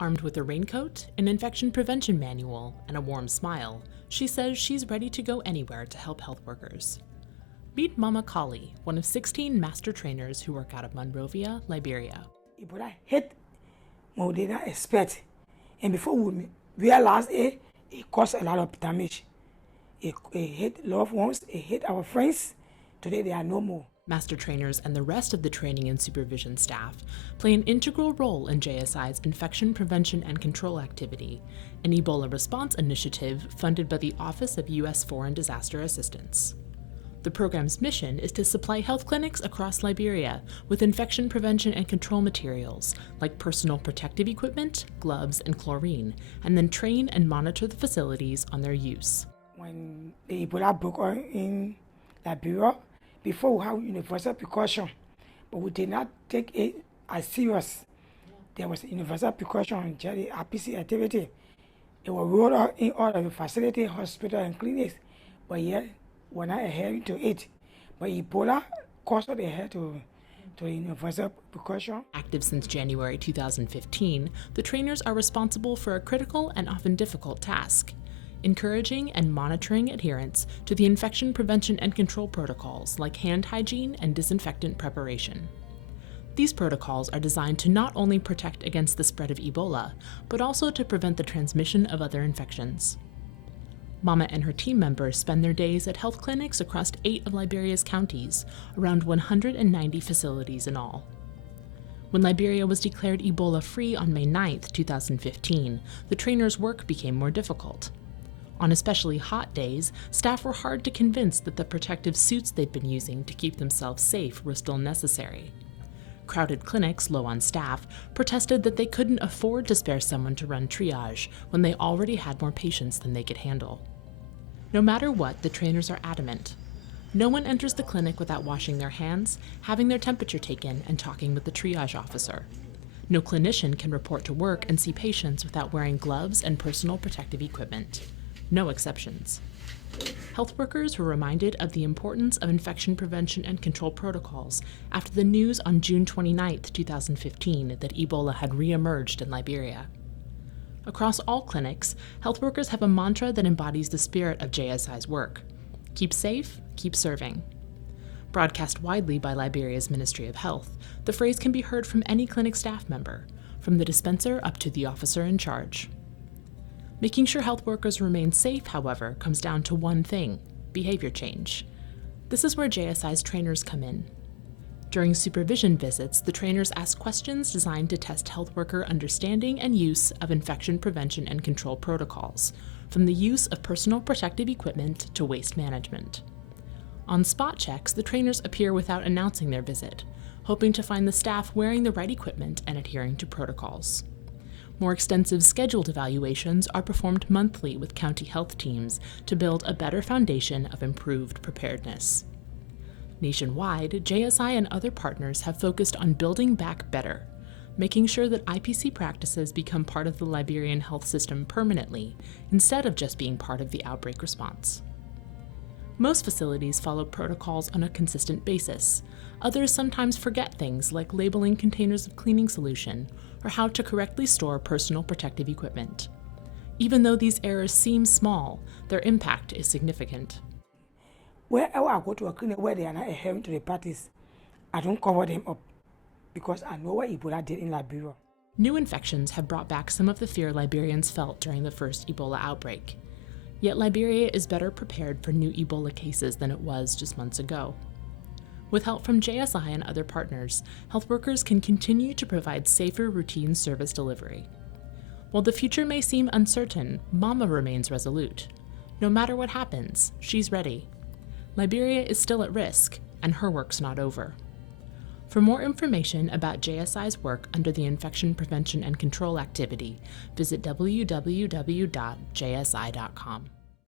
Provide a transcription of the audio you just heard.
Armed with a raincoat, an infection prevention manual, and a warm smile, she says she's ready to go anywhere to help health workers. Meet Mama KOLLIE, one of 16 master trainers who work out of Monrovia, Liberia. Ebola hit more than I expect, and before we realized it caused a lot of damage. It hit loved ones, it hit our friends. Today they are no more. Master trainers and the rest of the training and supervision staff play an integral role in JSI's infection prevention and control activity, an Ebola response initiative funded by the Office of U.S. Foreign Disaster Assistance. The program's mission is to supply health clinics across Liberia with infection prevention and control materials like personal protective equipment, gloves, and chlorine, and then train and monitor the facilities on their use. When the Ebola broke out in Liberia, before we had universal precaution, but we did not take it as serious. There was universal precaution in the RPC activity. It was rolled out in all of the facility, hospital, and clinics, but yet we're not adhering to it. But Ebola caused the adhere to universal precaution. Active since January 2015, the trainers are responsible for a critical and often difficult task: encouraging and monitoring adherence to the infection prevention and control protocols like hand hygiene and disinfectant preparation. These protocols are designed to not only protect against the spread of Ebola, but also to prevent the transmission of other infections. Mama and her team members spend their days at health clinics across 8 of Liberia's counties, around 190 facilities in all. When Liberia was declared Ebola-free on May 9, 2015, the trainers' work became more difficult. On especially hot days, staff were hard to convince that the protective suits they'd been using to keep themselves safe were still necessary. Crowded clinics, low on staff, protested that they couldn't afford to spare someone to run triage when they already had more patients than they could handle. No matter what, the trainers are adamant. No one enters the clinic without washing their hands, having their temperature taken, and talking with the triage officer. No clinician can report to work and see patients without wearing gloves and personal protective equipment. No exceptions. Health workers were reminded of the importance of infection prevention and control protocols after the news on June 29, 2015, that Ebola had re-emerged in Liberia. Across all clinics, health workers have a mantra that embodies the spirit of JSI's work: keep safe, keep serving. Broadcast widely by Liberia's Ministry of Health, the phrase can be heard from any clinic staff member, from the dispenser up to the officer in charge. Making sure health workers remain safe, however, comes down to one thing: behavior change. This is where JSI's trainers come in. During supervision visits, the trainers ask questions designed to test health worker understanding and use of infection prevention and control protocols, from the use of personal protective equipment to waste management. On spot checks, the trainers appear without announcing their visit, hoping to find the staff wearing the right equipment and adhering to protocols. More extensive scheduled evaluations are performed monthly with county health teams to build a better foundation of improved preparedness. Nationwide, JSI and other partners have focused on building back better, making sure that IPC practices become part of the Liberian health system permanently, instead of just being part of the outbreak response. Most facilities follow protocols on a consistent basis. Others sometimes forget things like labeling containers of cleaning solution or how to correctly store personal protective equipment. Even though these errors seem small, their impact is significant. Wherever I go to a clinic where they are not adhering to the practice, I don't cover them up because I know what Ebola did in Liberia. New infections have brought back some of the fear Liberians felt during the first Ebola outbreak. Yet Liberia is better prepared for new Ebola cases than it was just months ago. With help from JSI and other partners, health workers can continue to provide safer routine service delivery. While the future may seem uncertain, Mama remains resolute. No matter what happens, she's ready. Liberia is still at risk, and her work's not over. For more information about JSI's work under the Infection Prevention and Control activity, visit www.jsi.com.